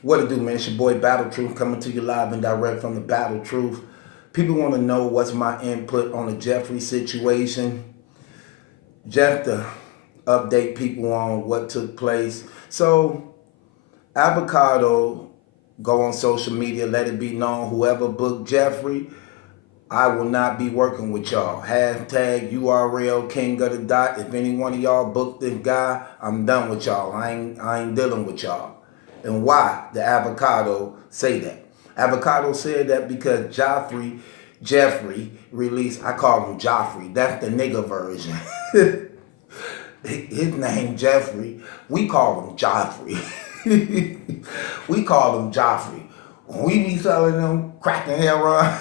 What it do, man? It's your boy Battle Truth coming to you live and direct from the Battle Truth. People want to know what's my input on the Jeffrey situation. Just to update people on what took place. So, Avacodo go on social media, let it be known, whoever booked Jeffrey, I will not be working with y'all. Hashtag URL King of the Dot. If any one of y'all booked this guy, I'm done with y'all. I ain't dealing with y'all. And why the Avacodo say that? Avacodo said that because Jeffrey released, I call him Joffrey. That's the nigga version. His name Jeffrey. We call him Joffrey. We call him Joffrey. When we be selling them cracking heroin,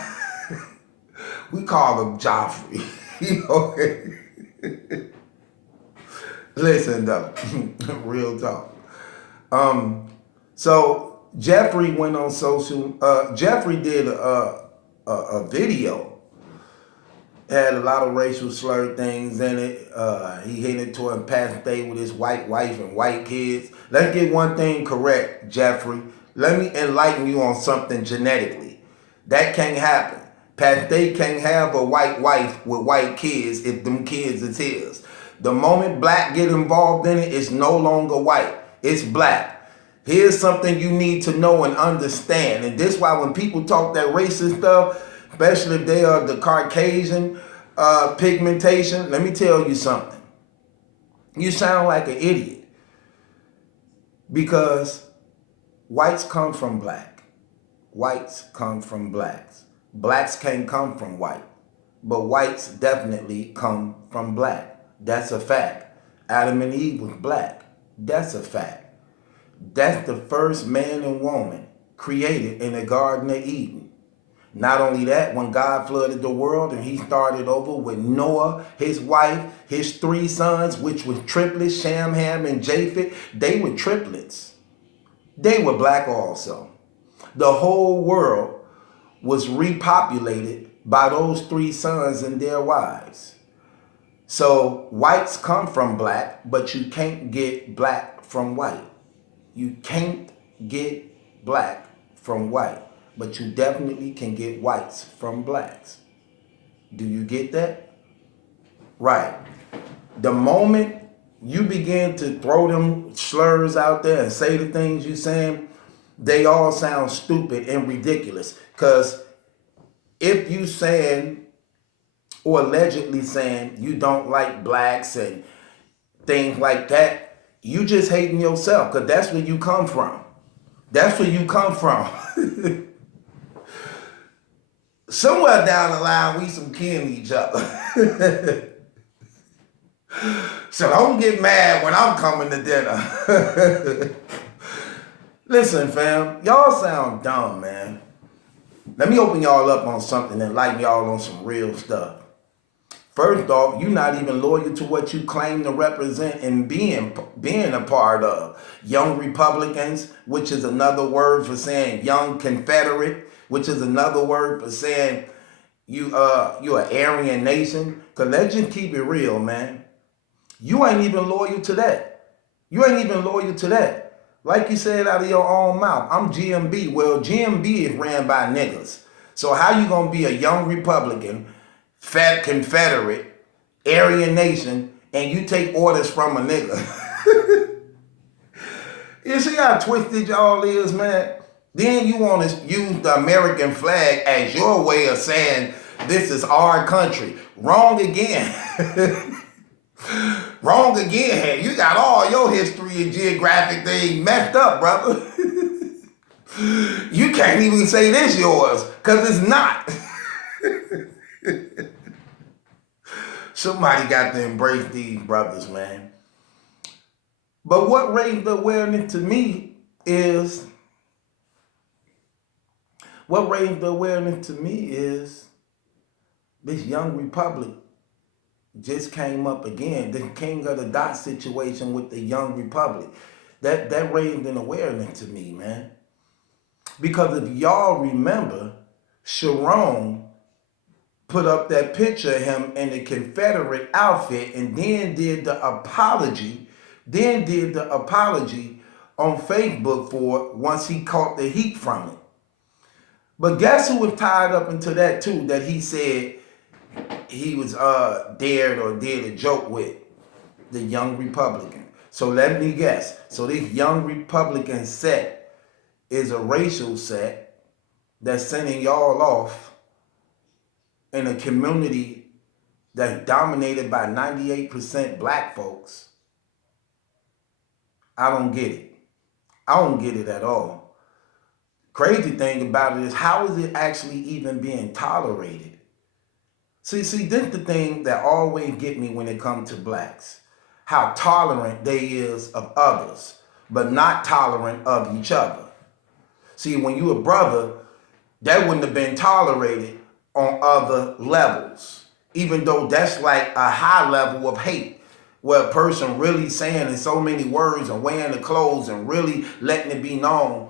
we call him Joffrey. Okay. Listen though, real talk. So Jeffrey went on social. Jeffrey did a video. Had a lot of racial slur things in it. He hinted to a past day with his white wife and white kids. Let's get one thing correct, Jeffrey. Let me enlighten you on something genetically. That can't happen. Pastor can't have a white wife with white kids if them kids is his. The moment black get involved in it, it's no longer white. It's black. Here's something you need to know and understand. And this is why when people talk that racist stuff, especially if they are the Caucasian pigmentation, let me tell you something. You sound like an idiot. Because whites come from black. Whites come from blacks. Blacks can't come from white. But whites definitely come from black. That's a fact. Adam and Eve was black. That's a fact. That's the first man and woman created in the Garden of Eden. Not only that, when God flooded the world and he started over with Noah, his wife, his 3 sons, which was triplets, Shem, Ham, and Japheth, they were triplets. They were black also. The whole world was repopulated by those 3 sons and their wives. So whites come from black, but you can't get black from white. You can't get black from white, but you definitely can get whites from blacks. Do you get that? Right. The moment you begin to throw them slurs out there and say the things you saying, they all sound stupid and ridiculous. Because if you saying or allegedly saying you don't like blacks and things like that, you just hating yourself, because that's where you come from. That's where you come from. Somewhere down the line, we some kin each other. So don't get mad when I'm coming to dinner. Listen, fam, y'all sound dumb, man. Let me open y'all up on something and enlighten y'all on some real stuff. First off, you're not even loyal to what you claim to represent and being a part of. Young Republicans, which is another word for saying young Confederate, which is another word for saying you're an Aryan nation. Because let's just keep it real, man. You ain't even loyal to that. You ain't even loyal to that. Like you said out of your own mouth, I'm GMB. Well, GMB is ran by niggas. So how you gonna be a young Republican, fat Confederate, Aryan nation, and you take orders from a nigga? You see how twisted y'all is, man? Then you want to use the American flag as your way of saying this is our country. Wrong again. Wrong again. You got all your history and geographic thing messed up, brother. You can't even say this yours, because it's not. Somebody got to embrace these brothers, man. But what raised the awareness to me is, this young republic just came up again. The King of the Dot situation with the young republic. That raised an awareness to me, man. Because if y'all remember, Sharon put up that picture of him in the Confederate outfit and then did the apology on Facebook for it once he caught the heat from it. But guess who was tied up into that too, that he said he was dared or did a joke with? The young Republican. So let me guess. So this young Republican set is a racial set that's sending y'all off in a community that's dominated by 98% black folks. I don't get it. I don't get it at all. Crazy thing about it is, how is it actually even being tolerated? See, this is the thing that always get me when it comes to blacks. How tolerant they is of others, but not tolerant of each other. See, when you a brother, that wouldn't have been tolerated on other levels, even though that's like a high level of hate, where a person really saying in so many words and wearing the clothes and really letting it be known,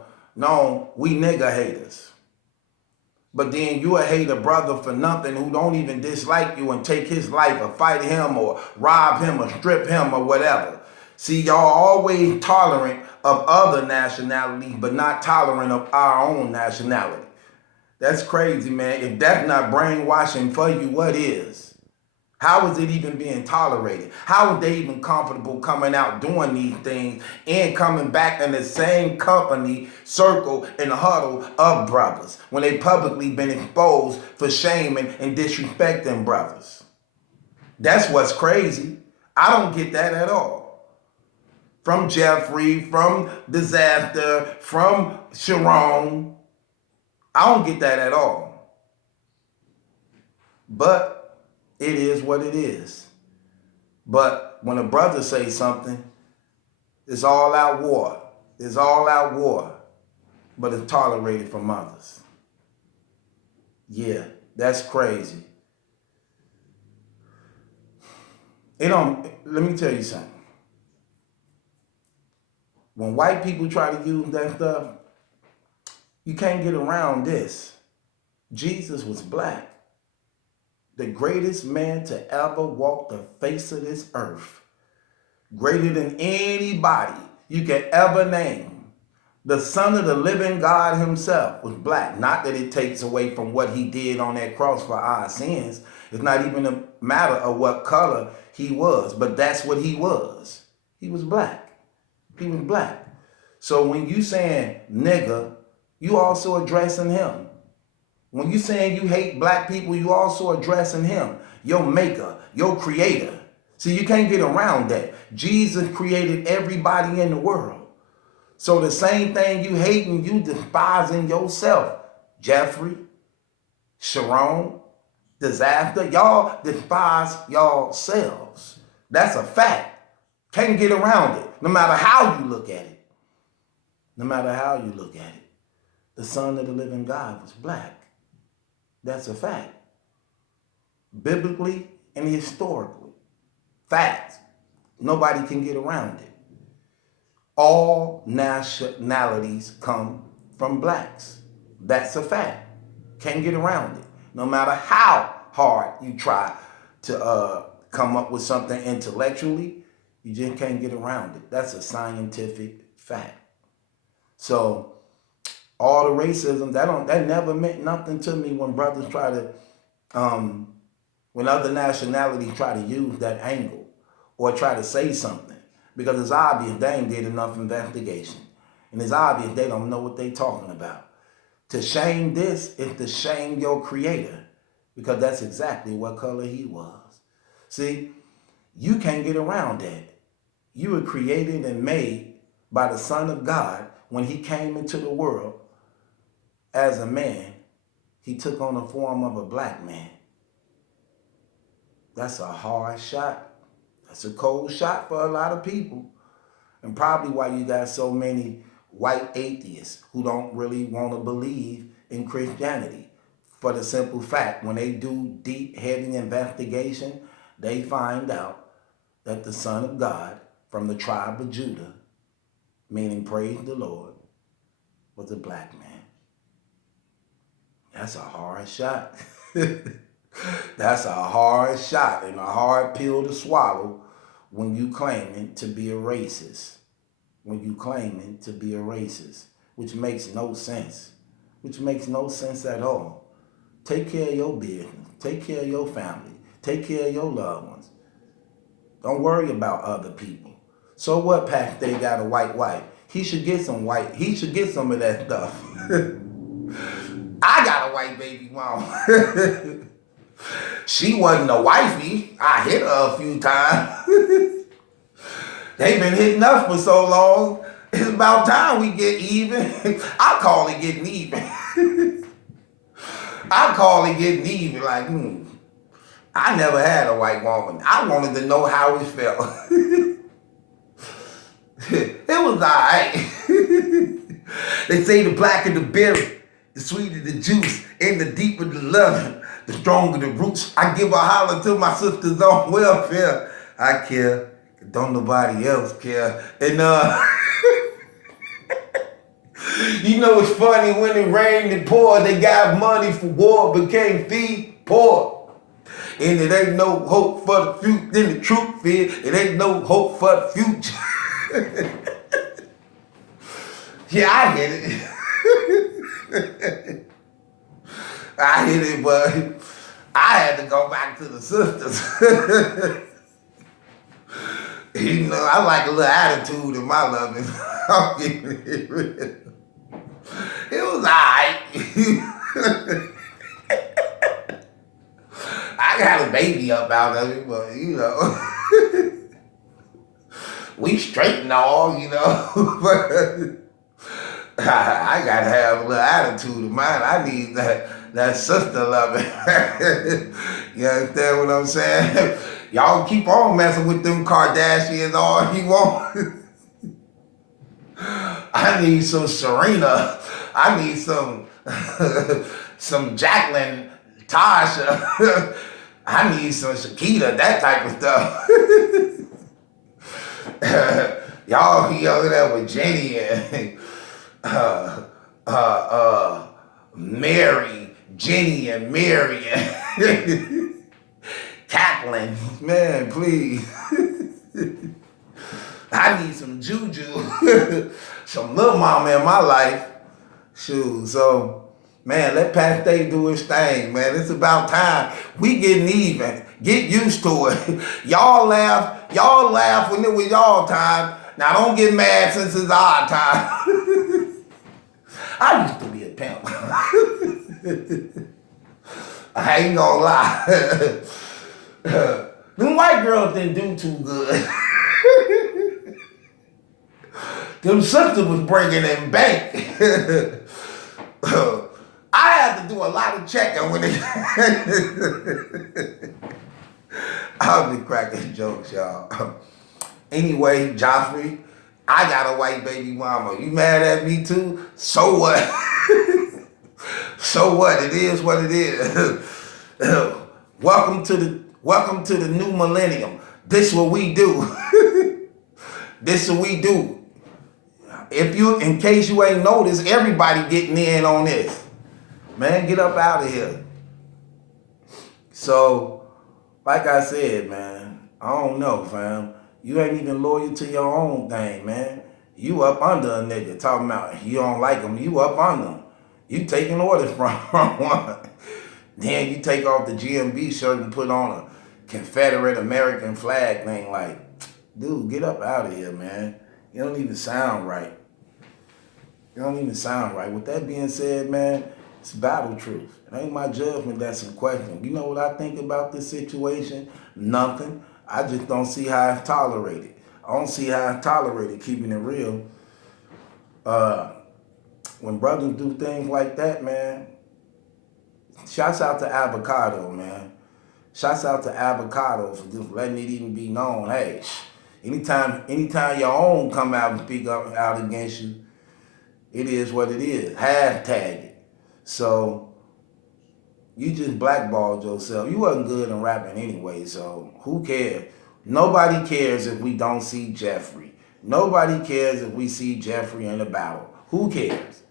we nigga haters. But then you hate a brother for nothing who don't even dislike you and take his life or fight him or rob him or strip him or whatever. See, y'all always tolerant of other nationalities, but not tolerant of our own nationality. That's crazy, man. If that's not brainwashing for you, what is? How is it even being tolerated? How are they even comfortable coming out doing these things and coming back in the same company, circle, and huddle of brothers when they publicly been exposed for shaming and disrespecting brothers? That's what's crazy. I don't get that at all. From Jeffy, from Disaster, from Sharon, I don't get that at all. But it is what it is. But when a brother says something, it's all out war. It's all out war. But it's tolerated from others. Yeah, that's crazy. Let me tell you something. When white people try to use that stuff, you can't get around this. Jesus was black. The greatest man to ever walk the face of this earth. Greater than anybody you can ever name. The Son of the living God himself was black. Not that it takes away from what he did on that cross for our sins. It's not even a matter of what color he was, but that's what he was. He was black. He was black. So when you saying nigga, you also addressing him. When you saying you hate black people, you also addressing him, your maker, your creator. See, you can't get around that. Jesus created everybody in the world. So the same thing you hating, you despising yourself. Jeffrey, Sharon, Disaster, y'all despise yourselves. That's a fact. Can't get around it, no matter how you look at it. No matter how you look at it. The Son of the living God was black. That's a fact. Biblically and historically. Facts. Nobody can get around it. All nationalities come from blacks. That's a fact. Can't get around it. No matter how hard you try to come up with something intellectually, you just can't get around it. That's a scientific fact. So all the racism, that never meant nothing to me when brothers try to, when other nationalities try to use that angle or try to say something. Because it's obvious they ain't did enough investigation. And it's obvious they don't know what they talking about. To shame this is to shame your creator. Because that's exactly what color he was. See, you can't get around that. You were created and made by the Son of God when he came into the world. As a man, he took on the form of a black man. That's a hard shot. That's a cold shot for a lot of people. And probably why you got so many white atheists who don't really want to believe in Christianity. For the simple fact, when they do deep, heavy investigation, they find out that the Son of God from the tribe of Judah, meaning praise the Lord, was a black man. That's a hard shot. That's a hard shot and a hard pill to swallow when you claiming to be a racist. when you claiming to be a racist, which makes no sense. Which makes no sense at all. Take care of your business. Take care of your family. Take care of your loved ones. Don't worry about other people. So what, Pac, they got a white wife? He should get some of that stuff. I got a white baby mama. She wasn't a wifey. I hit her a few times. They've been hitting us for so long. It's about time we get even. I call it getting even. I call it getting even. Like, I never had a white woman. I wanted to know how it felt. It was alright. They say the blacker the berry, the sweeter the juice, and the deeper the love, the stronger the roots. I give a holler to my sisters on welfare. I care. Don't nobody else care. And you know it's funny, when it rained and poured, they got money for war, but can't feed poor. And it ain't no hope for the future. Then the truth is, it ain't no hope for the future. Yeah, I hit it. I hit it, but I had to go back to the sisters. You know, I like a little attitude in my loving. I'm getting it real. It was alright. I got a baby up out of it, but you know, we straight and all, you know. But I gotta have a little attitude of mine. I need that sister loving. You understand what I'm saying? Y'all keep on messing with them Kardashians all you want. I need some Serena. I need some Jacqueline, Tasha. I need some Shakita, that type of stuff. Y'all be over there with Jenny and Mary, Jenny and Mary and Kaplan. Man, please. I need some juju, some little mama in my life. Shoot, so, man, let Pat Stay do his thing, man. It's about time. We getting even. Get used to it. Y'all laugh when it was y'all time. Now don't get mad since it's our time. I used to be a pimp. I ain't gonna lie. Them white girls didn't do too good. Them sisters was bringing in bank. I had to do a lot of checking when it. I'll be cracking jokes, y'all. Anyway, Joffrey, I got a white baby mama. You mad at me too? So what? So what? It is what it is. Welcome to the new millennium. This what we do. This what we do. In case you ain't noticed, everybody getting in on this. Man, get up out of here. So, like I said, man, I don't know, fam. You ain't even loyal to your own thing, man. You up under a nigga talking about you don't like him. You up under him. You taking orders from one. Then you take off the GMB shirt and put on a Confederate American flag thing. Like, dude, get up out of here, man. You don't even sound right. You don't even sound right. With that being said, man, it's battle truth. It ain't my judgment that's in question. You know what I think about this situation? Nothing. I just don't see how I tolerate it. I don't see how I tolerate it, keeping it real. When brothers do things like that, man, shouts out to Avacodo, man. Shouts out to Avacodo for just letting it even be known. Hey, anytime your own come out and speak up out against you, it is what it is. Hashtag it. So, you just blackballed yourself. You wasn't good in rapping anyway, so who cares? Nobody cares if we don't see Jeffrey. Nobody cares if we see Jeffrey in a battle. Who cares?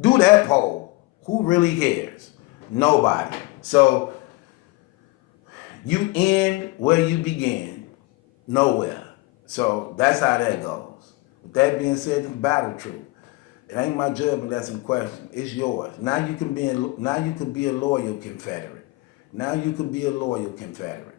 Do that poll. Who really cares? Nobody. So, you end where you begin. Nowhere. So, that's how that goes. With that being said, it's battle truth. It ain't my judgment that's in question. It's yours. Now you can be a loyal Confederate. Now you can be a loyal Confederate.